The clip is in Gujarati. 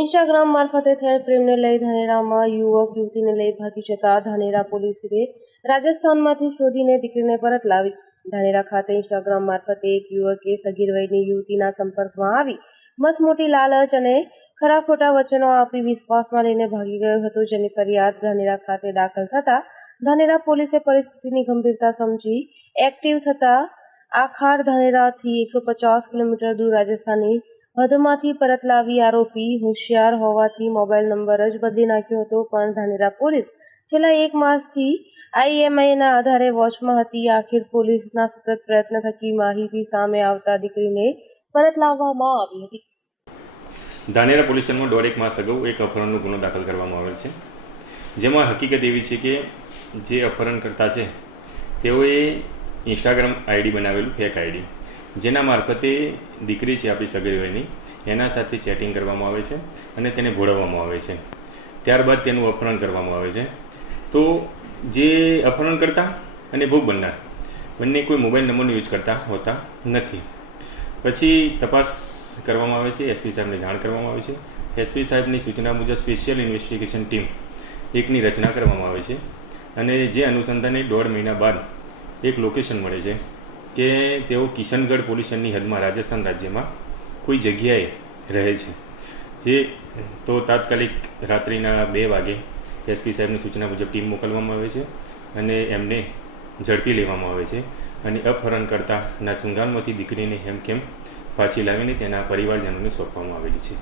ઇન્સ્ટાગ્રામ મારફતે થયેલ પ્રેમને લઈ ધાનેરામાં યુવક, યુવતીને લઈ ભાગી જતા ધાનેરા પોલીસે રાજસ્થાનમાંથી શોધીને દીકરીને પરત લાવી. ધાનેરા ખાતે ઇન્સ્ટાગ્રામ મારફતે એક યુવકે સગીર વયની યુવતીના સંપર્કમાં આવી મસમોટી લાલચ અને ખરા ખોટા વચનો આપી વિશ્વાસમાં લઈને ભાગી ગયો હતો, જેની ફરિયાદ ધાનેરા ખાતે દાખલ થતા ધાનેરા પોલીસે પરિસ્થિતિની ગંભીરતા સમજી એક્ટિવ થતા આખાડ ધાનેરાથી એકસો પચાસ કિલોમીટર દૂર રાજસ્થાની હદમાંથી પરત લાવી આરોપી હોશિયાર હોવાથી મોબાઈલ નંબર જ બદલી નાખ્યો હતો, પણ ધાનેરા પોલીસ છેલ્લા એક માસથી આઈએમઆઈના આધારે વોચમાં હતી. આખિર પોલીસના સતત પ્રયત્ન થકી માહિતી સામે આવતા દીકરીને પરત લાવવામાં આવી હતી. ધાનેરા પોલીસ સ્ટેશનમાં દોઢ એક માસ અગાઉ એક અપહરણનો ગુનો દાખલ કરવામાં આવેલ છે. જેમાં હકીકત એવી છે કે જે અપહરણકર્તા છે, તેઓએ ઇન્સ્ટાગ્રામ આઈડી બનાવેલું ફેક આઈડી જેના મારફતે દીકરી છે આપણી સગીર વયની એના સાથે ચેટિંગ કરવામાં આવે છે અને તેને ભોળવવામાં આવે છે. ત્યારબાદ તેનું અપહરણ કરવામાં આવે છે. તો જે અપહરણકર્તા અને ભોગ બનનાર, બંને કોઈ મોબાઈલ નંબરનો યુઝ કરતા હોતા નથી. પછી તપાસ કરવામાં આવે છે એસપી સાહેબને જાણ કરવામાં આવે છે. એસપી સાહેબની સૂચના મુજબ સ્પેશિયલ ઇન્વેસ્ટિગેશન ટીમ એકની રચના કરવામાં આવે છે અને જે અનુસંધાને દોઢ મહિના બાદ એક લોકેશન મળે છે કે તેઓ કિશનગઢ પોલ્યુશનની હદમાં રાજસ્થાન રાજ્યમાં કોઈ જગ્યાએ રહે છે. જે તો તાત્કાલિક રાત્રિના બે વાગે એસપી સાહેબની સૂચના મુજબ ટીમ મોકલવામાં આવે છે અને એમને ઝડપી લેવામાં આવે છે અને અપહરણ કરતાના ચુંગાલમાંથી દીકરીને હેમખેમ પાછી લાવીને તેના પરિવારજનોને સોંપવામાં આવેલી છે.